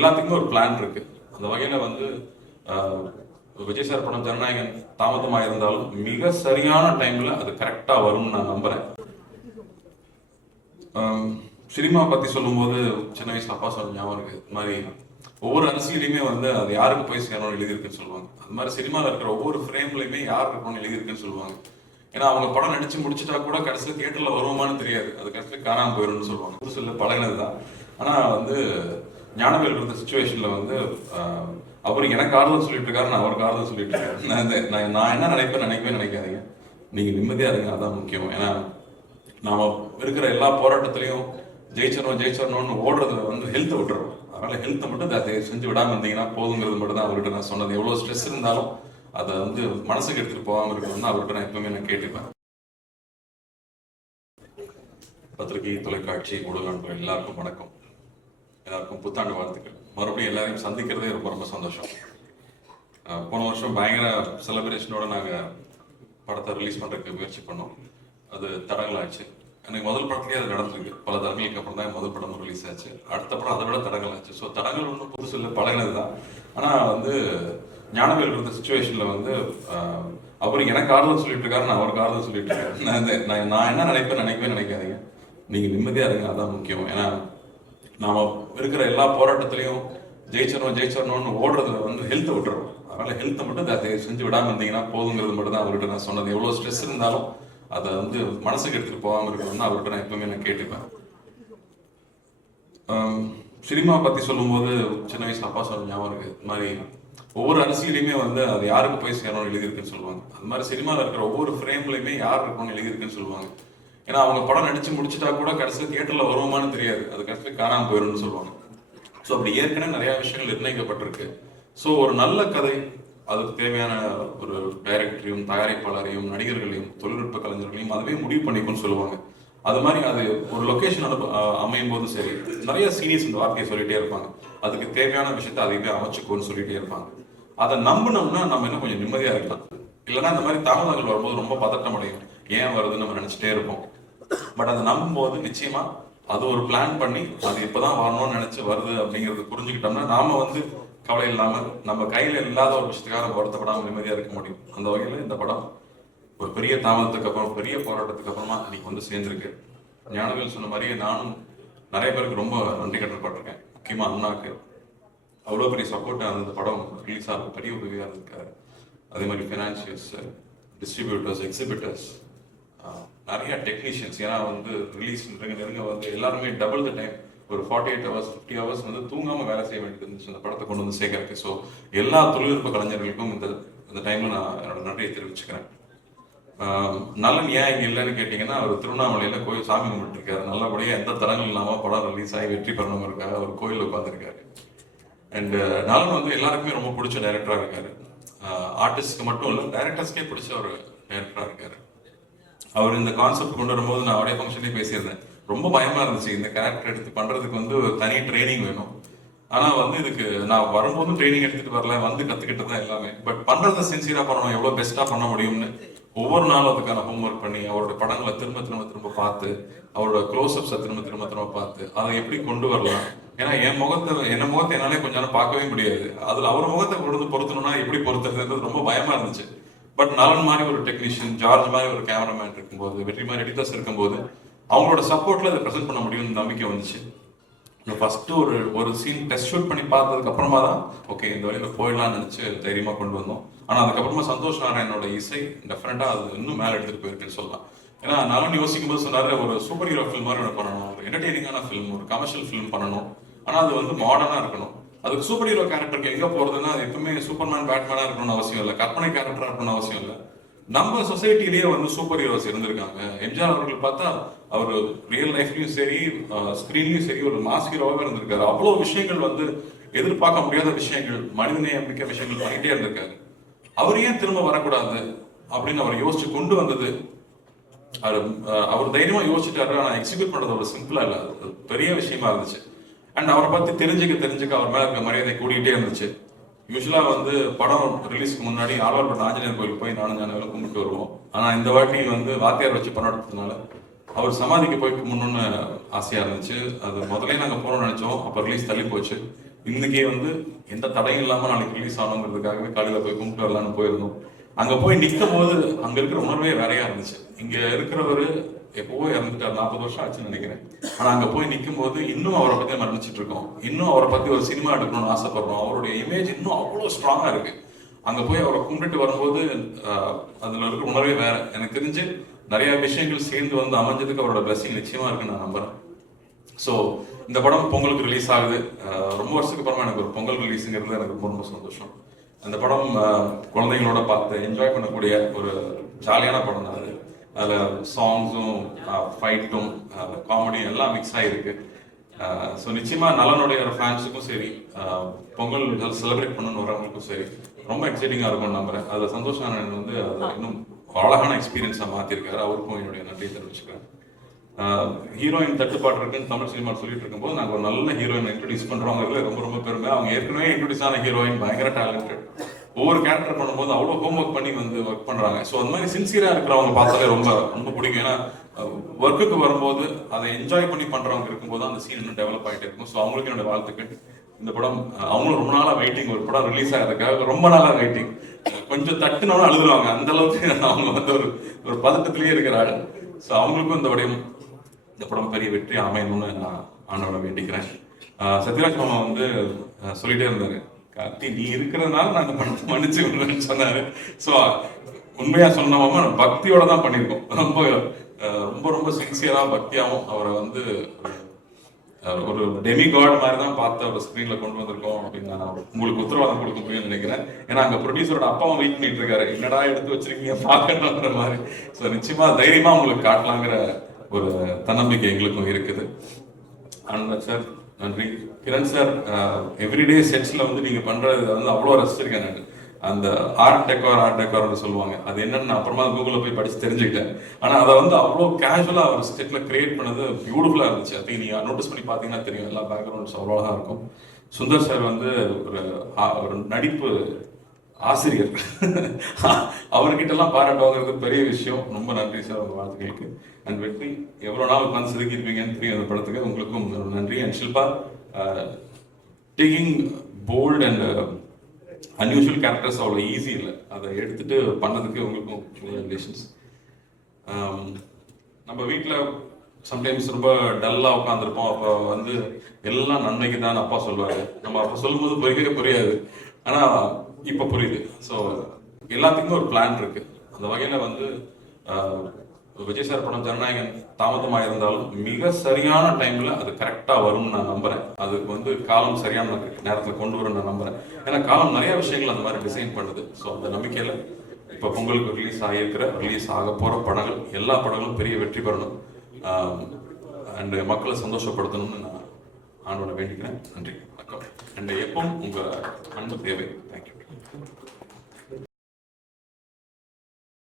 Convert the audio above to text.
எல்லாத்துக்குமே ஒரு பிளான் இருக்கு. அந்த வகையில வந்து விஜய் சார் படம் ஜனநாயகன் தாமதமாக இருந்தாலும் மிக சரியான டைம்ல அது கரெக்டா வரும்னு நான் நம்புறேன். சினிமா பத்தி சொல்லும்போது சின்ன வயசுல அப்பா சொல்ல ஞாபகம் இருக்கு. இது மாதிரி ஒவ்வொரு அரசியலையுமே வந்து அது யாருக்கு போய் சேரணும்னு எழுதியிருக்குன்னு சொல்லுவாங்க. அது மாதிரி சினிமாவில் இருக்கிற ஒவ்வொரு ஃப்ரேம்லையுமே யார் இருக்கணும்னு எழுதியிருக்குன்னு சொல்லுவாங்க. ஏன்னா அவங்க படம் நடிச்சு முடிச்சுட்டா கூட கடைசியில் தியேட்டர்ல வருவோமான்னு தெரியாது. அது கடைசியில் காணாம போயிடும்னு சொல்லுவாங்க. புதுசுல பழகினது தான் ஆனா வந்து ஞானவேல் இருந்த சுச்சுவேஷன்ல வந்து அவர் எனக்கு ஆறுதல் சொல்லிட்டு இருக்காரு நான் அவருக்கு ஆறுதல் சொல்லிட்டு இருக்காரு நான் நான் என்ன நினைப்பேன் நினைக்கவே நினைக்காதீங்க. நீங்க நிம்மதியா இருங்க அதான் முக்கியம். ஏன்னா நாம இருக்கிற எல்லா போராட்டத்திலையும் ஜெயிச்சிடணும் ஜெயிச்சிடணும்னு ஓடுறது வந்து ஹெல்த்தை விட்டுறோம். அதனால ஹெல்த்தை மட்டும் அதை செஞ்சு விடாம இருந்தீங்கன்னா போதுங்கிறது மட்டும் தான் அவர்கிட்ட நான் சொன்னது. எவ்வளவு ஸ்ட்ரெஸ் இருந்தாலும் அதை வந்து மனசுக்கு எடுத்துட்டு போகாம இருக்கணும்னு அவர்கிட்ட நான் எப்பவுமே நான் கேட்டுப்பேன். பத்திரிகை தொலைக்காட்சி ஊடகங்கள் எல்லாருக்கும் வணக்கம். எல்லாருக்கும் புத்தாண்டு வாழ்த்துக்கள். மறுபடியும் எல்லாரையும் சந்திக்கிறதே ரொம்ப ரொம்ப சந்தோஷம். போன வருஷம் பயங்கர செலிப்ரேஷனோட நாங்கள் படத்தை ரிலீஸ் பண்ணுறதுக்கு முயற்சி பண்ணோம். அது தடங்களாச்சு எனக்கு முதல் படத்துலேயே அது நடந்திருக்கு. பல தடங்களுக்கு அப்புறம் தான் முதல் படம் ரிலீஸ் ஆச்சு. அடுத்த படம் அதை விட தடங்கள் ஆச்சு ஸோ தடங்கள் ஒன்றும் புதுசு இல்லை பழகினது தான். ஆனால் வந்து ஞானவேல் இருந்த சுச்சுவேஷனில் வந்து அவர் எனக்கு ஆறுதல் சொல்லிட்டு இருக்காரு நான் அவருக்கு ஆறுதல் சொல்லிட்டு இருக்காரு நான் நான் நான் என்ன நினைப்பேன் நினைக்கவே நினைக்காதீங்க. நீங்கள் நிம்மதியாக இருங்க அதான் முக்கியம். ஏன்னா நாம் இருக்கிற எல்லா போராட்டத்திலையும் ஜெயிச்சிடணும் ஜெயிச்சிடணும்னு ஓடுறதுல வந்து ஹெல்த்தை விட்டுறோம் அதனால ஹெல்த்தை மட்டும் அதை செஞ்சு விடாம இருந்தீங்கன்னா போதுங்கிறது மட்டும் தான் அவர்கிட்ட நான் சொன்னது. எவ்வளோ ஸ்ட்ரெஸ் இருந்தாலும் அதை வந்து மனசுக்கு எடுத்துகிட்டு போகாமல் இருக்கணும்னு அவர்கிட்ட நான் எப்பவுமே நான் கேட்டுப்பேன். சினிமா பற்றி சொல்லும்போது சின்ன வயசு அப்பா சொன்ன ஞாபகம் இருக்குது இது மாதிரி ஒவ்வொரு அரசியலையுமே வந்து அது யாருக்கு போய் சேரணும்னு எழுதியிருக்குன்னு சொல்லுவாங்க. அது மாதிரி சினிமாவில் இருக்கிற ஒவ்வொரு ஃப்ரேம்லையுமே யார் இருக்கணும்னு எழுதியிருக்குன்னு சொல்லுவாங்க. ஏன்னா அவங்க படம் நடிச்சு முடிச்சுட்டா கூட கடைசியில் தியேட்டர்ல வருவோமான்னு தெரியாது. அது கடைசியில் காணாம போயிடும்னு சொல்லுவாங்க. ஸோ அப்படி ஏற்கனவே நிறைய விஷயங்கள் நிர்ணயிக்கப்பட்டிருக்கு. ஸோ ஒரு நல்ல கதை அதுக்கு தேவையான ஒரு டைரக்டரையும் தயாரிப்பாளரையும் நடிகர்களையும் தொழில்நுட்ப கலைஞர்களையும் அதுவே முடிவு பண்ணிக்கும்னு சொல்லுவாங்க. அது மாதிரி அது ஒரு லொகேஷன் அனுப்ப அமையும் போது சரி. நிறைய சீனியர்ஸ் இந்த வார்த்தையை சொல்லிட்டே இருப்பாங்க. அதுக்கு தேவையான விஷயத்த அதுவே அமைச்சுக்கோன்னு சொல்லிட்டே இருப்பாங்க. அதை நம்பினோம்னா நம்ம இன்னும் கொஞ்சம் நிம்மதியா இருக்கலாம். இல்லைன்னா இந்த மாதிரி தாமதங்கள் வரும்போது ரொம்ப பதட்டம் அடையும் ஏன் வருதுன்னு நம்ம நினைச்சிட்டே இருப்போம். பட் அதை நம்பும்போது நிச்சயமா அது ஒரு பிளான் பண்ணி அது இப்பதான் வரணும்னு நினைச்சு வருது அப்படிங்கறத புரிஞ்சுக்கிட்டோம்னா நாம வந்து கவலை இல்லாம நம்ம கையில இல்லாத ஒரு விஷயத்துக்காக நம்ம வருத்தப்படாமல் நிம்மதியா இருக்க முடியும். அந்த வகையில இந்த படம் ஒரு பெரிய தாமதத்துக்கு அப்புறம் பெரிய போராட்டத்துக்கு அப்புறமா இன்னைக்கு வந்து சேர்ந்திருக்கு. ஞானவேல் சொன்ன மாதிரியே நானும் நிறைய பேருக்கு ரொம்ப நன்றி கடன்பட்டிருக்கேன் முக்கியமா அண்ணாக்கு. அவ்வளோ பெரிய சப்போர்ட்டாக அந்த படம் ரிலீஸ் ஆகும் பெரிய உதவியாக இருந்திருக்காரு. அதே மாதிரி ஃபினான்ஷியல்ஸ் டிஸ்ட்ரிபியூட்டர்ஸ் எக்ஸிபிட்டர்ஸ் நிறைய டெக்னீஷியன்ஸ் ஏன்னா வந்து ரிலீஸ் நெருங்க நெருங்க வந்து எல்லாருமே டபுள் த டைம் ஒரு forty eight hours fifty hours வந்து தூங்காமல் வேலை செய்ய வேண்டியது இருந்துச்சு அந்த படத்தை கொண்டு வந்து சேர்க்கறதுக்கு ஸோ எல்லா தொழில்நுட்ப கலைஞர்களுக்கும் இந்த இந்த டைமில் நான் என்னோட நன்றியை தெரிவிச்சுக்கிறேன். நலன் ஏன் இங்கே இல்லைன்னு கேட்டிங்கன்னா அவர் திருவண்ணாமலையில் கோயில் சாமி கும்பிட்டுருக்காரு நல்லபடியாக எந்த தடங்கள் இல்லாமல் படம் ரிலீஸ் ஆகி வெற்றி பெறணுங்கிறதுக்காக அவர் கோயிலில் உட்காந்துருக்காரு அண்ட் நலன் வந்து எல்லாருக்குமே ரொம்ப பிடிச்ச டைரக்டராக இருக்காரு. ஆர்டிஸ்ட்க்கு மட்டும் இல்லை டைரக்டர்ஸ்க்கே பிடிச்ச ஒரு டேரக்டராக இருக்காரு. அவர் இந்த கான்செப்ட் கொண்டு வரும்போது நான் அவரே ஃபங்க்ஷன்லேயே பேசியிருந்தேன். ரொம்ப பயமா இருந்துச்சு. இந்த கேரக்டர் எடுத்து பண்றதுக்கு வந்து ஒரு தனி ட்ரைனிங் வேணும். ஆனா வந்து இதுக்கு நான் வரும்போதும் ட்ரைனிங் எடுத்துட்டு வரல. வந்து கத்துக்கிட்டு தான் எல்லாமே. பட் பண்றதை சின்சியரா பண்ணணும். எவ்வளவு பெஸ்டா பண்ண முடியும்னு. ஒவ்வொரு நாளும் அதுக்கான ஹோம்ஒர்க் பண்ணி அவரோட படங்களை திரும்ப திரும்ப திரும்ப பார்த்து அவரோட க்ளோஸ்அப்ஸை திரும்ப திரும்ப திரும்ப பார்த்து அதை எப்படி கொண்டு வரலாம்? ஏன்னா என் முகத்தை என்ன முகத்தை என்னாலே கொஞ்ச நேரம் பார்க்கவே முடியாது. அதுல அவர் முகத்தை கொண்டு வந்து பொருத்தணும்னா எப்படி பொருத்துறதுன்றது ரொம்ப பயமா இருந்துச்சு. பட் நலன் மாதிரி ஒரு டெக்னீஷியன் ஜார்ஜ் மாதிரி ஒரு கேமராமேன் இருக்கும்போது வெற்றி மாதிரி எடிட்டர்ஸ் இருக்கும்போது அவங்களோட சப்போர்ட்டில் அதை ப்ரெசென்ட் பண்ண முடியும்னு நம்பிக்கை வந்துச்சு. ஃபஸ்ட்டு ஒரு ஒரு சீன் டெஸ்ட் ஷூட் பண்ணி பார்த்ததுக்கு அப்புறமா தான் ஓகே இந்த வழியில் போயிடலாம்னு நினச்சி தைரியமாக கொண்டு வந்தோம். ஆனால் அதுக்கப்புறமா சந்தோஷ் நாராயணோட இசை டெஃபினட்டாக அது இன்னும் மேலே எடுத்துகிட்டு போயிருக்குன்னு சொல்லலாம். ஏன்னா நலன் யோசிக்கும் போது சொன்னார் ஒரு சூப்பர் ஹீரோ ஃபில்ம் மாதிரி ஒன்று பண்ணணும். ஒரு என்டர்டெய்னிங்கான ஃபிலிம் ஒரு கமர்ஷியல் ஃபிலிம் பண்ணணும். ஆனால் அது வந்து மாடர்னாக இருக்கணும். அதுக்கு சூப்பர் ஹீரோ கேரக்டருக்கு எங்க போறதுன்னா அது எப்பவுமே சூப்பர்மேன் பேட்மேனா இருக்கணும்னு அவசியம் இல்லை. கற்பனை கேரக்டரா இருக்கணும்னு அவசியம் இல்லை. நம்ம சொசைட்டிலேயே வந்து சூப்பர் ஹீரோஸ் இருந்திருக்காங்க. எம்ஜிஆர் அவர்கள் பார்த்தா அவர் ரியல் லைஃப்லயும் சரி ஸ்கிரீன்லயும் சரி ஒரு மாஸ் ஹீரோவாக இருந்திருக்காரு. அவ்வளோ விஷயங்கள் வந்து எதிர்பார்க்க முடியாத விஷயங்கள் மனிதநேயம் மிக்க விஷயங்கள் பண்ணிட்டே இருந்திருக்காரு. அவர் ஏன் திரும்ப வரக்கூடாது அப்படின்னு அவர் யோசிச்சு கொண்டு வந்தது. அவர் அவர் தைரியமா யோசிச்சுட்டாரு ஆனா எக்ஸிக்யூட் பண்றது ஒரு சிம்பிளா இல்ல. அது பெரிய விஷயமா இருந்துச்சு. அண்ட் அவரை பத்தி தெரிஞ்சுக்க தெரிஞ்சுக்க அவர் மேல இருக்க மரியாதை கூடிக்கிட்டே இருந்துச்சு. யூஸ்வலா வந்து படம் ரிலீஸ்க்கு முன்னாடி ஆழ்வார்பட்ட ஆஞ்சநேயர் கோயில் போய் நானும் ஞானவேலும் கும்பிட்டு வருவோம். ஆனா இந்த வாட்டி வந்து வாத்தியார் வச்சு படம் எடுத்ததுனால அவர் சமாதிக்கு போய் கும்பிடணும்னு ஆசையா இருந்துச்சு. அது முதல்ல நாங்க போகணும்னு நினைச்சோம். அப்ப ரிலீஸ் தள்ளி போச்சு. இன்னைக்கே வந்து எந்த தடையும் இல்லாம நாளைக்கு ரிலீஸ் ஆகணுங்கிறதுக்காகவே காலையில போய் கும்பிட்டு வரலான்னு போயிருந்தோம். அங்க போய் நிற்கும் போது அங்க இருக்கிற உணர்வே வேறையா இருந்துச்சு. இங்க இருக்கிறவரு எப்பவோ இறந்துட்டார் நாற்பது வருஷம் ஆச்சுன்னு நினைக்கிறேன். ஆனா அங்க போய் நிற்கும் போது இன்னும் அவரை பத்தி மரணிச்சிட்டு இருக்கோம் இன்னும் அவரை பத்தி ஒரு சினிமா எடுக்கணும்னு ஆசைப்படுறோம். அவருடைய இமேஜ் இன்னும் அவ்வளோ ஸ்ட்ராங்கா இருக்கு. அங்க போய் அவரை கும்பிட்டு வரும்போது அதில் அதுல இருக்கிற உணர்வே வேற. எனக்கு தெரிஞ்சு நிறைய விஷயங்கள் சேர்ந்து வந்து அமைஞ்சதுக்கு அவரோட பிளஸிங் நிச்சயமா இருக்குன்னு நான் நம்புறேன். ஸோ இந்த படம் பொங்கலுக்கு ரிலீஸ் ஆகுது. ரொம்ப வருஷத்துக்கு அப்புறமா எனக்கு ஒரு பொங்கல் ரிலீஸுங்கிறது எனக்கு ரொம்ப ரொம்ப சந்தோஷம். அந்த படம் குழந்தைங்களோட பார்த்து என்ஜாய் பண்ணக்கூடிய ஒரு ஜாலியான படம் தான் அது. அதில் சாங்ஸும் ஃபைட்டும் காமெடியும் எல்லாம் மிக்ஸ் ஆகிருக்கு ஸோ நிச்சயமா நலனுடைய ஃபேன்ஸுக்கும் சரி பொங்கல் செலிப்ரேட் பண்ணணும்னு வரவங்களுக்கும் சரி ரொம்ப எக்ஸைட்டிங்காக இருக்கும்னு நம்புறேன். அதில் சந்தோஷம் அண்ணன் வந்து அதை இன்னும் அழகான எக்ஸ்பீரியன்ஸாக மாற்றிருக்காரு அவருக்கும் என்னுடைய நன்றியை தெரிவிச்சுக்கிறேன். ஹீரோயின் தட்டுப்பாடு இருக்குன்னு தமிழ் சினிமா சொல்லிட்டு இருக்கும்போது நாங்கள் ஒரு நல்ல ஹீரோயின் இன்ட்ரடியூஸ் பண்றவங்க ரொம்ப ரொம்ப பெருமை. அவங்க ஏற்கனவே இன்ட்ரடியூஸ் ஆன ஹீரோயின் பயங்கர டேலண்டட் ஒவ்வொரு கேரக்டர் பண்ணும்போது அவ்வளோ ஹோம்ஒர்க் பண்ணி வந்து ஒர்க் பண்றாங்க. ஸோ அந்த மாதிரி சின்சியரா இருக்கிறவங்க பார்த்தாலே ரொம்ப ரொம்ப பிடிக்கும். ஏன்னா ஒர்க்குக்கு வரும்போது அதை என்ஜாய் பண்ணி பண்றவங்க இருக்கும்போது அந்த சீன் இன்னும் டெவலப் ஆகிட்டே இருக்கும். ஸோ அவங்களுக்கு என்னோட வாழ்த்துக்கள். இந்த படம் அவங்களும் ரொம்ப நாளா வெயிட்டிங் ஒரு படம் ரிலீஸ் ஆகிறதுக்காக ரொம்ப நாளா வெயிட்டிங் கொஞ்சம் தட்டுனாலும் அழுதுருவாங்க அந்த அளவுக்கு அவங்க வந்து ஒரு ஒரு பதட்டத்திலேயே இருக்கிறாங்க. ஸோ அவங்களுக்கும் இந்த படம் இந்த படம் பெரிய வெற்றி அமையணும்னு நான் ஆண்டவனை வேண்டிக்கிறேன். ஆஹ் சத்யராஜ் மாமா வந்து சொல்லிட்டே இருந்தாரு. கார்த்தி நீ இருக்கிறதுனால நாங்க இந்த மன்னிச்சு விடுறேன்னு சொன்னாரு. ஸோ உண்மையா சொன்னவங்க பக்தியோட தான் பண்ணியிருக்கோம். ரொம்ப ரொம்ப ரொம்ப சின்சியரா பக்தியாவும் அவரை வந்து ஒரு டெமி காட் மாதிரி தான் பார்த்து அவர் ஸ்க்ரீன்ல கொண்டு வந்திருக்கோம் அப்படின்னு நான் உங்களுக்கு உத்தரவாதம் கொடுக்க முடியும்னு நினைக்கிறேன். ஏன்னா அங்க ப்ரொடியூசரோட அப்பாவும் வெயிட் பண்ணிட்டு இருக்காரு. என்னடா எடுத்து வச்சிருக்கீங்க பார்க்கணுன்ற மாதிரி. ஸோ நிச்சயமா தைரியமா உங்களுக்கு காட்டலாங்கிற ஒரு தன்னம்பிக்கை எங்களுக்கும் இருக்குது. அண்ட் சார் நன்றி. கிரண் சார் எவ்ரிடே செட்ஸில் வந்து நீங்கள் பண்ணுறது வந்து அவ்வளோ ரசிச்சிருக்கேன் நான். அந்த ஆர்ட் டெக்கார் ஆர்ட் டெக்கார்னு சொல்லுவாங்க. அது என்னன்னு அப்புறமா கூகுளில் போய் படித்து தெரிஞ்சுக்கிட்டேன். ஆனால் அதை வந்து அவ்வளோ கேஷுவலாக அவர் ஸ்டெட்டில் கிரியேட் பண்ணது பியூட்டிஃபுல்லாக இருந்துச்சு. ஐ திங்க் நோட்டீஸ் பண்ணி பார்த்தீங்கன்னா தெரியும். எல்லா பேக்ரவுண்ட்ஸ் அவ்வளோதான் இருக்கும். சுந்தர் சார் வந்து ஒரு ஒரு நடிப்பு ஆசிரியர். அவர்கிட்ட எல்லாம் பாராட்டு வாங்குறது பெரிய விஷயம். ரொம்ப நன்றி சார் உங்க வார்த்தைகளுக்கு அண்ட் வெற்றி எவ்வளவு நாள் உட்காந்து செதுக்கியிருப்பீங்கன்னு தெரியும் அந்த படத்துக்கு. உங்களுக்கும் நன்றி. And Shilpa taking bold and unusual characters அவ்வளோ ஈஸி இல்லை. அதை எடுத்துட்டு பண்ணதுக்கு உங்களுக்கும் கங்க்ராச்சுலேஷன்ஸ் um, நம்ம வீட்டில் சம்டைம்ஸ் ரொம்ப டல்லாக உட்காந்துருப்போம் அப்போ வந்து எல்லாம் நன்மைக்கு தான் அப்பா சொல்லுவார். நம்ம அப்போ சொல்லும்போது புரியவே புரியாது. ஆனால் இப்போ புரியுது. ஸோ எல்லாத்துக்குமே ஒரு பிளான் இருக்கு. அந்த வகையில் வந்து விஜய் சார் படம் ஜனநாயகன் தாமதமாக இருந்தாலும் மிக சரியான டைம்ல அது கரெக்டாக வரும்னு நான் நம்புறேன். அதுக்கு வந்து காலம் சரியான நேரத்தில் கொண்டு வரும் நான் நம்புறேன். ஏன்னா காலம் நிறைய விஷயங்கள் அந்த மாதிரி டிசைன் பண்ணுது. ஸோ அந்த நம்பிக்கையில் இப்போ பொங்கலுக்கு ரிலீஸ் ஆகியிருக்கிற ரிலீஸ் ஆக போகிற படங்கள் எல்லா படங்களும் பெரிய வெற்றி பெறணும். அண்ட் மக்களை சந்தோஷப்படுத்தணும்னு நான் ஆண்டோட வேண்டிக்கிறேன். நன்றி. வணக்கம். அண்ட் எப்பவும் உங்கள் அன்பு தேவை. Thank you Thank you.